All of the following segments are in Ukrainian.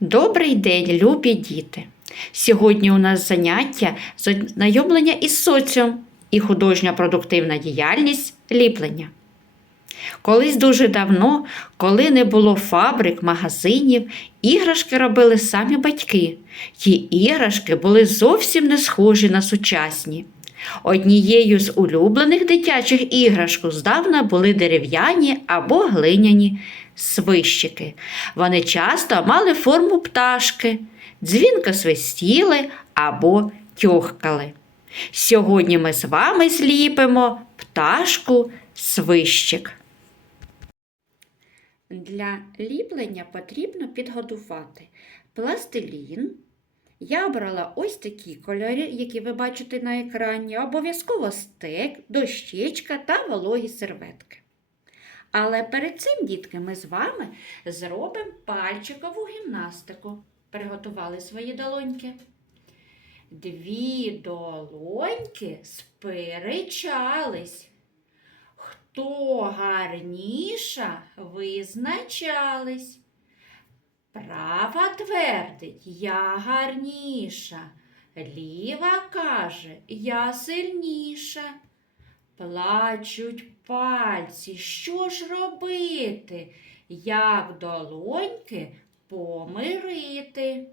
Добрий день, любі діти! Сьогодні у нас заняття з ознайомлення із соціум і художня продуктивна діяльність ліплення. Колись дуже давно, коли не було фабрик, магазинів, іграшки робили самі батьки. Ті іграшки були зовсім не схожі на сучасні. Однією з улюблених дитячих іграшок здавна були дерев'яні або глиняні свищики. Вони часто мали форму пташки, дзвінко свистіли або тьохкали. Сьогодні ми з вами зліпимо пташку свищик. Для ліплення потрібно підготувати пластилін. Я обрала ось такі кольори, які ви бачите на екрані, обов'язково стек, дощечка та вологі серветки. Але перед цим, дітки, ми з вами зробимо пальчикову гімнастику. Приготували свої долоньки. Дві долоньки сперечались. Хто гарніша визначались. Права твердить, я гарніша. Ліва каже, я сильніша. Плачуть пальці, що ж робити? Як долоньки помирити?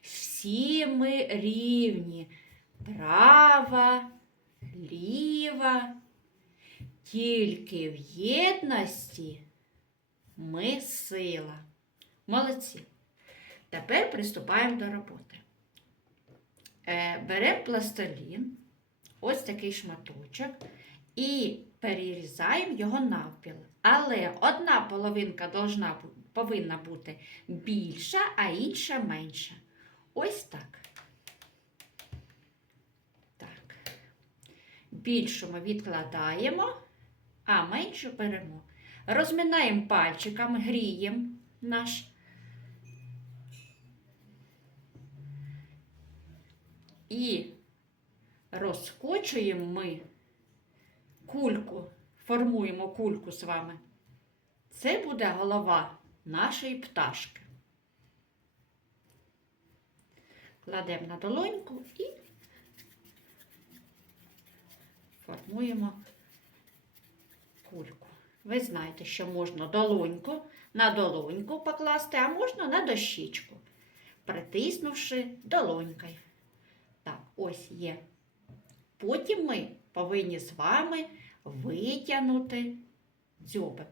Всі ми рівні, права, ліва, тільки в єдності ми сила. Молодці. Тепер приступаємо до роботи. Е, беремо пластилін, ось такий шматочок, і перерізаємо його навпіл. Але одна половинка должна, повинна бути більша, а інша менша. Ось так. Так. Більшу ми відкладаємо, а меншу беремо. Розминаємо пальчиками, гріємо наш. І розкочуємо ми кульку, формуємо кульку з вами. Це буде голова нашої пташки. Кладемо на долоньку і формуємо кульку. Ви знаєте, що можна долоньку на долоньку покласти, а можна на дощечку, притиснувши долонькою. Ось є. Потім ми повинні з вами витягнути дзьобик.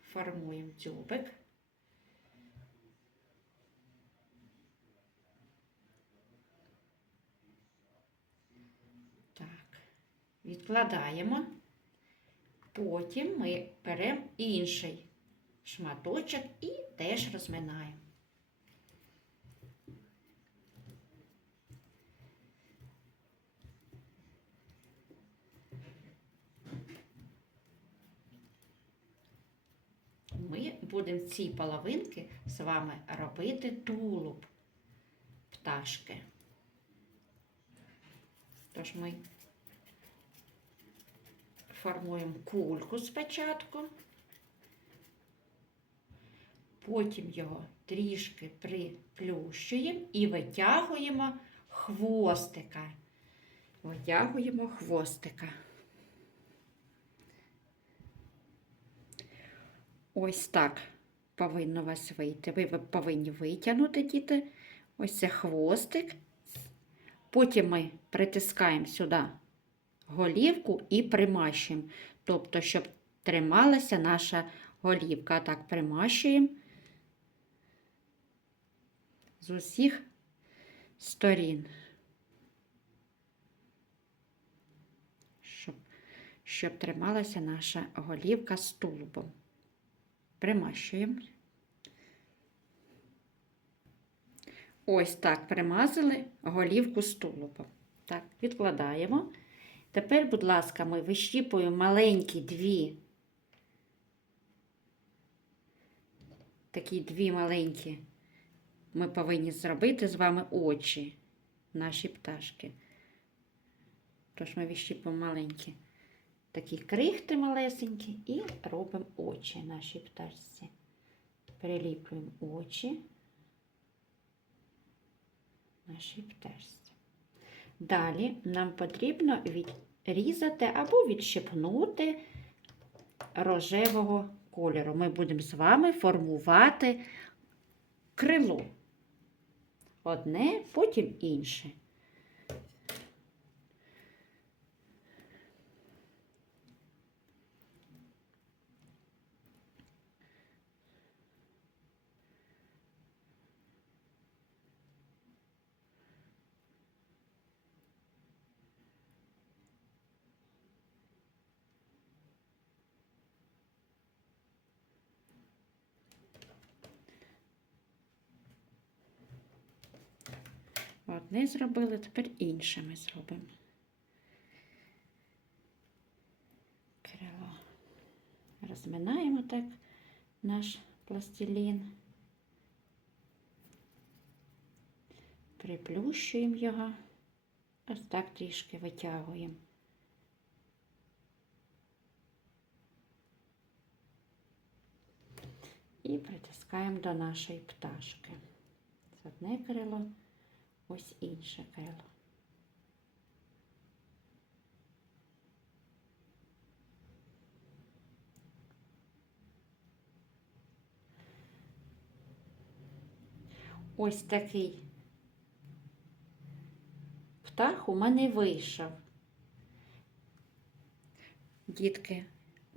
Формуємо дзьобик. Так, відкладаємо. Потім ми беремо інший шматочок і теж розминаємо. Ми будемо в цій половинки з вами робити тулуб пташки. Тож ми формуємо кульку спочатку, потім його трішки приплющуємо і витягуємо хвостика. Витягуємо хвостика. Ось так повинно у вас вийти. Ви ви повинні витягнути, діти, ось це хвостик. Потім ми притискаємо сюди голівку і примащуємо. Тобто, щоб трималася наша голівка. Так, примащуємо з усіх сторін. Щоб, щоб трималася наша голівка з тулубом. Примащуємо. Ось так примазали голівку з. Так, відкладаємо. Тепер, будь ласка, ми вищіпуємо маленькі дві. Такі дві маленькі. Ми повинні зробити з вами очі наші пташки. Тож ми вищіпуємо маленькі. такі крихти малесенькі і робимо очі нашій пташці. Приліплюємо очі нашій пташці. Далі нам потрібно відрізати або відщипнути рожевого кольору. Ми будемо з вами формувати крило. Одне, потім інше. Одне зробили, тепер інше ми зробимо. Крило. Розминаємо так наш пластилін. Приплющуємо його. Ось так трішки витягуємо. І притискаємо до нашої пташки. Це одне крило, ось інше крило. Ось такий птах у мене вийшов. Дітки,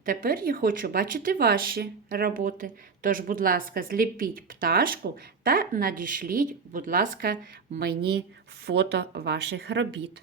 тепер я хочу бачити ваші роботи. Тож, будь ласка, зліпіть пташку та надішліть, будь ласка, мені фото ваших робіт.